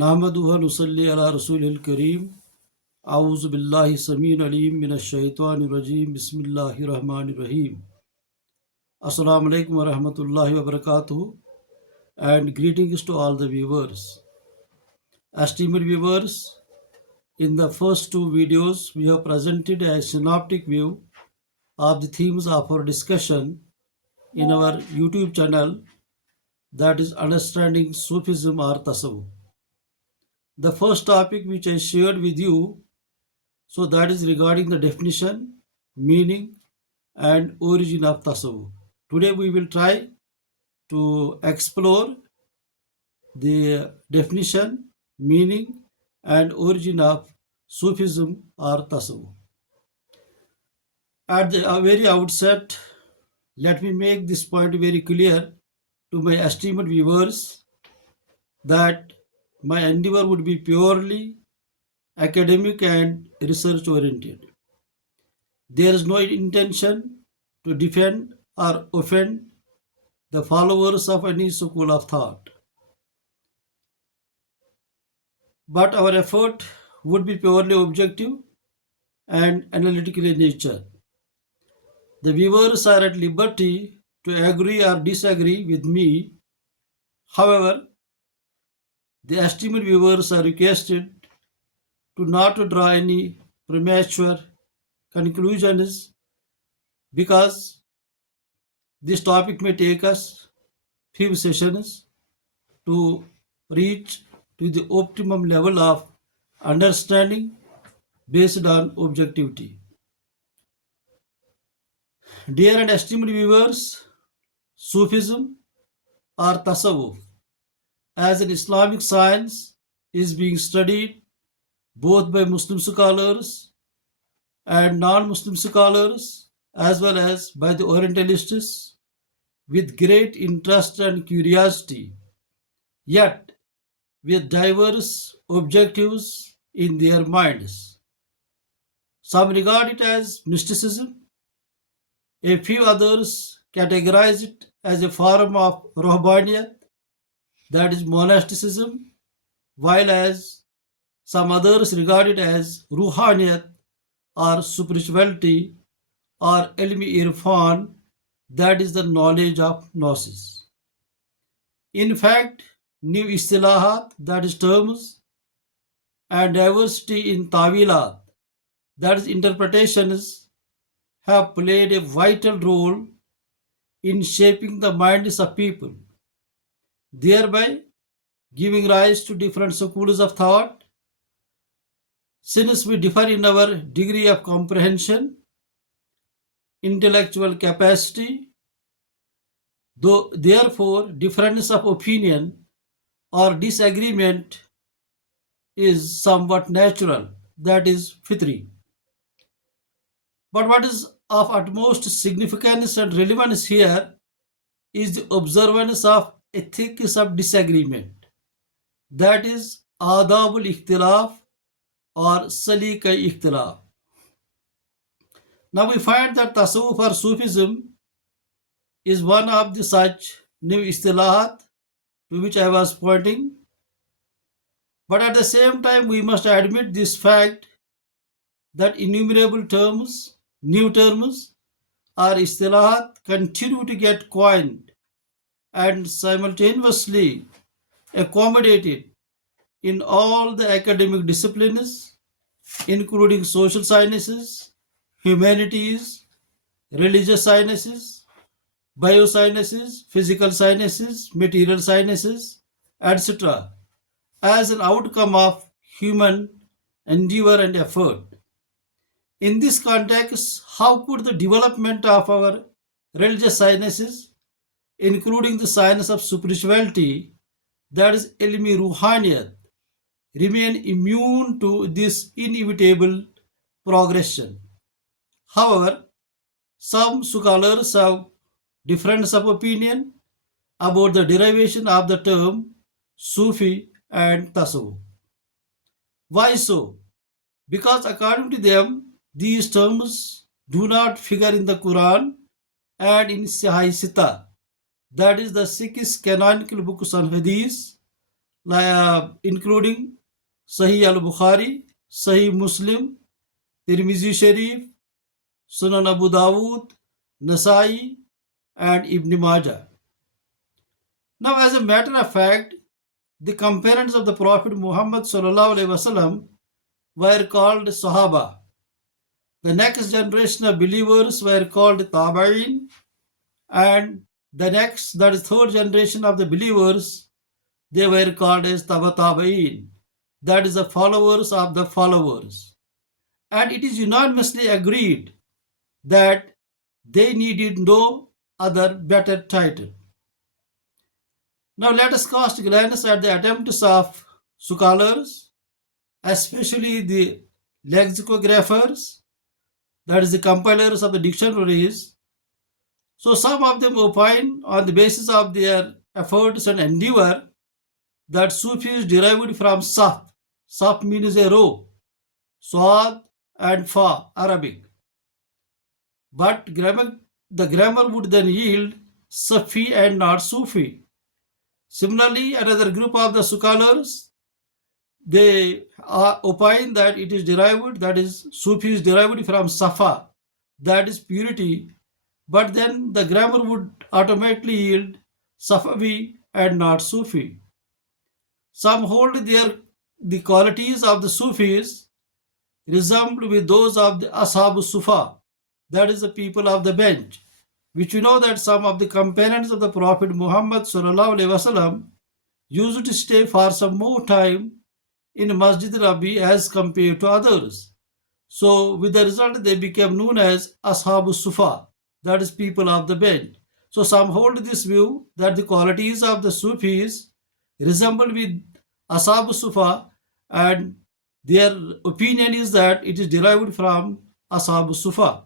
नहमदुहु व नुसल्ली अला रसूलिल करीम आऊज़ु बिल्लाहि समीउल अलीम मिनश शैतानिर रजीम बिस्मिल्लाहिर रहमानिर रहीम Assalamu alaikum wa rahmatullahi wa barakatuh and greetings to all the viewers. Esteemed viewers, in the first two videos we have presented a synoptic view of the themes of our discussion in our YouTube channel, that is Understanding Sufism or Tasawwuf. The first topic which I shared with you, so that is regarding the definition, meaning and origin of Tasawwuf. Today we will try to explore the definition, meaning and origin of Sufism or Tasawwuf. At the very outset, let me make this point very clear to my esteemed viewers that my endeavor would be purely academic and research oriented. There is no intention to defend or offend the followers of any school of thought. But our effort would be purely objective and analytical in nature. The viewers are at liberty to agree or disagree with me. However, the esteemed viewers are requested to not to draw any premature conclusions, because this topic may take us few sessions to reach to the optimum level of understanding based on objectivity. Dear and esteemed viewers, Sufism or Tasawwuf as an Islamic science is being studied both by Muslim scholars and non-Muslim scholars as well as by the Orientalists with great interest and curiosity, yet with diverse objectives in their minds. Some regard it as mysticism, a few others categorize it as a form of Ruhbaniyat, that is monasticism, while as some others regard it as Ruhaniyat or spirituality or Ilmi Irfan, that is the knowledge of Gnosis. In fact, new istilahat, that is terms, and diversity in tawilat, that is interpretations, have played a vital role in shaping the minds of people, thereby giving rise to different schools of thought. Since we differ in our degree of comprehension, intellectual capacity, though therefore difference of opinion or disagreement is somewhat natural, that is fitri. But what is of utmost significance and relevance here is the observance of ethics of disagreement, that is adabul ikhtilaf or salika ikhtilaf. Now we find that Tasawwuf or Sufism is one of the such new istilahat to which I was pointing. But at the same time, we must admit this fact that innumerable terms, new terms, or istilahat continue to get coined and simultaneously accommodated in all the academic disciplines, including social sciences, humanities, religious sciences, biosciences, physical sciences, material sciences, etc., as an outcome of human endeavor and effort. In this context, how could the development of our religious sciences, including the science of spirituality, that is Ilmi Ruhaniyat, remain immune to this inevitable progression? However, some scholars have difference of opinion about the derivation of the term Sufi and Tasawwuf. Why so? Because according to them, these terms do not figure in the Quran and in Sahih Sita, that is the six canonical books on Hadith, including Sahih al-Bukhari, Sahih Muslim, Tirmizi Sharif, Sunan Abu Dawud, Nasai, and Ibn Majah. Now, as a matter of fact, the companions of the Prophet Muhammad sallallahu alaihi wasallam were called Sahaba. The next generation of believers were called Tabain, and the next, that is third generation of the believers, they were called as Tabain, that is the followers of the followers. And it is unanimously agreed that they needed no other better title. Now let us cast a glance at the attempts of scholars, especially the lexicographers, that is the compilers of the dictionaries. So some of them opine on the basis of their efforts and endeavor that Sufi is derived from Saf. Saf means a row, Swad and Fa, Arabic. But the grammar would then yield Safi and not Sufi. Similarly, another group of the scholars, they opine that it is derived, that is, Sufi is derived from Safa, that is purity, but then the grammar would automatically yield Safavi and not Sufi. Some hold the qualities of the Sufis resemble with those of the Ashab Sufa, that is the people of the bench, which we know that some of the companions of the Prophet Muhammad sallallahu alaihi wasallam used to stay for some more time in Masjid Rabbi as compared to others. So with the result, they became known as Ashab Sufa, that is people of the bench. So some hold this view that the qualities of the Sufis resemble with Ashab Sufa, and their opinion is that it is derived from Ashab Sufa.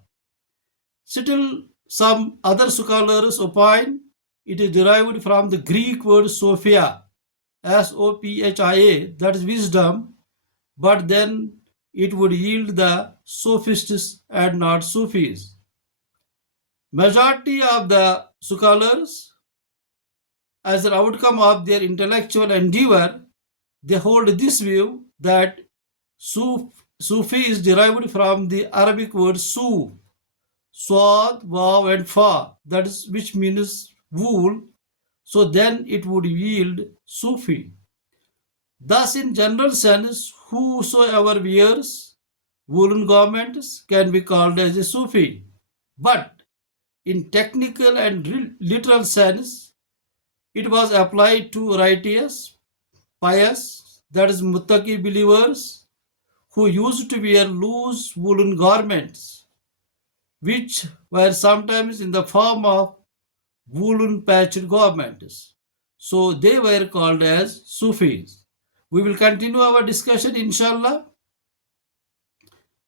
Still, some other scholars opine it is derived from the Greek word Sophia, Sophia, that is wisdom, but then it would yield the sophists and not Sufis. Majority of the scholars, as an outcome of their intellectual endeavor, they hold this view that Sufi is derived from the Arabic word Suf, Swad, Waw, and Fa, that is, which means wool. So then it would yield Sufi. Thus, in general sense, whosoever wears woolen garments can be called as a Sufi. But in technical and literal sense, it was applied to righteous, pious, that is muttaqi believers who used to wear loose woolen garments, which were sometimes in the form of woolen patched garments. So they were called as Sufis. We will continue our discussion, inshallah.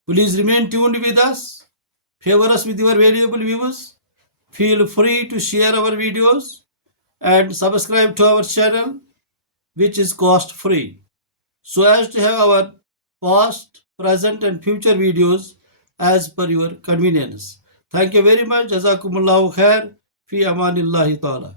Please remain tuned with us. Favor us with your valuable views. Feel free to share our videos and subscribe to our channel, which is cost free, so as to have our past, present, and future videos as per your convenience. Thank you very much. Jazakumullahu khair. Fi amanillahi ta'ala.